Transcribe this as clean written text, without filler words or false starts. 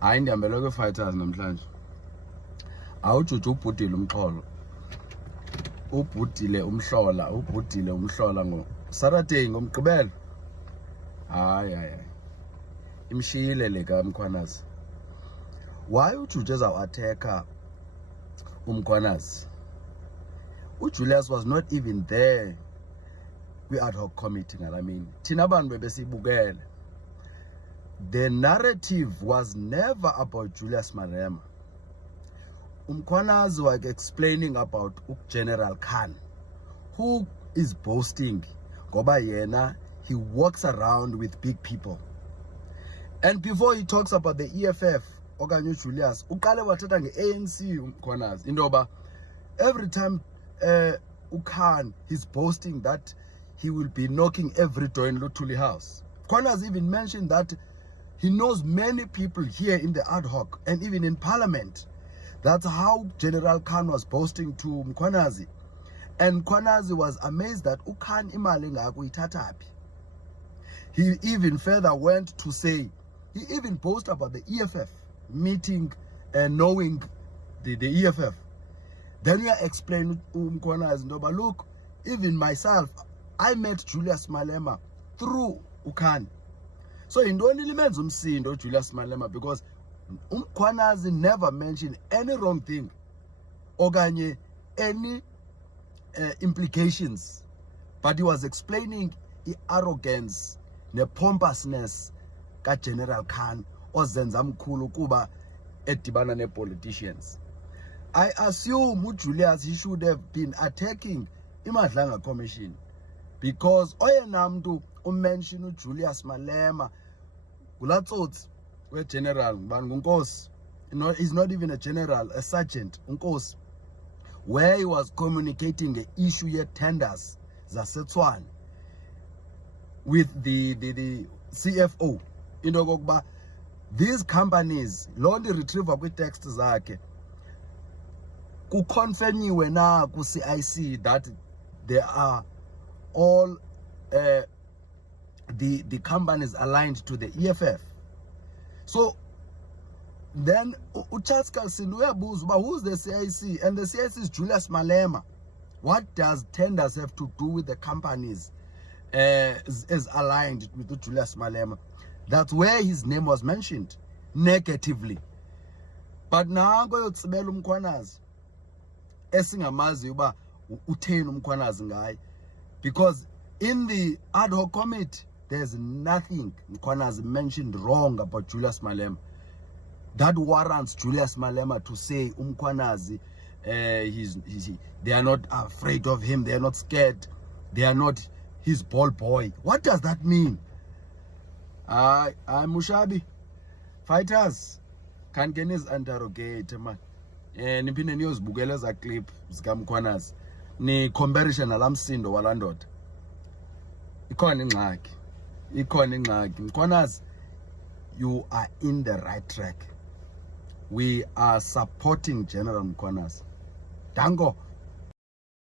hayi ndihambele kwi-fighters namhlanje. Awujuju ubhudile umxholo, ubhudile umhlola ngo-Saturday ngomgqibelo. Hayi imshiyile le kaMkhwanazi. Why uJuju ezawuattacka uMkhwanazi? uJulius was not even there kwi-ad hoc committee ngalamini. Thina abantu bebesibukele. The narrative was never about Julius Malema. Umkhwanazi was explaining about General Khan, who is boasting ngoba yena he walks around with big people. And before he talks about the EFF okanye Julius, uqale wathetha nge-ANC Umkhwanazi indoba every time Khan he's boasting that he will be knocking every door in Luthuli House. Umkhwanazi even mentioned that he knows many people here in the ad hoc and even in parliament. That's how General Khan was boasting to Umkhwanazi. And Umkhwanazi was amazed that Khan imali ngako ithathapi. He even further went to say, he even boasted about the EFF meeting and knowing the EFF. Then we explained Umkhwanazi, but look, even myself, I met Julius Malema through Khan. So in don't elements umsindo Julius Malema, because Umkhwanazi never mentioned any wrong thing okanye any implications, but he was explaining the arrogance, the pompousness ka General Khan ozenza mkhulu kuba edibana ne politicians. I assume Julius he should have been attacking iMadlanga Commission, because oyena mntu umention Julius Malema kulatsotsi we general Ngunkosi. He's not even a general, a sergeant Nkosi, where he was communicating the issue yet tenders zaseTshwane with the CFO into kokuba these companies lonke retriever kwi-text zakhe kuconfirmiwe na ku-CIC that they are all the companies aligned to the EFF. So then Charles Kalsin uyabuza uba who's the CIC, and the CIC is Julius Malema. What does tenders have to do with the companies is aligned with Julius Malema? That's where his name was mentioned negatively. But nango yotsibela uMkhwanazi esingamazi uba utheni uMkhwanazi ngaye, because in the ad hoc committee there's nothing Umkhwanazi mentioned wrong about Julius Malema that warrants Julius Malema to say Umkhwanazi they are not afraid of him, they are not scared, they are not his ball boy. What does that mean? I'm Mushabi fighters can't get his interrogate man. Niphinde niyozibukela za clip zika Umkhwanazi ni comparison nalamsindo walandoda. Ikhona ingxaki Umkhwanazi, you are in the right track. We are supporting General Umkhwanazi. Dango.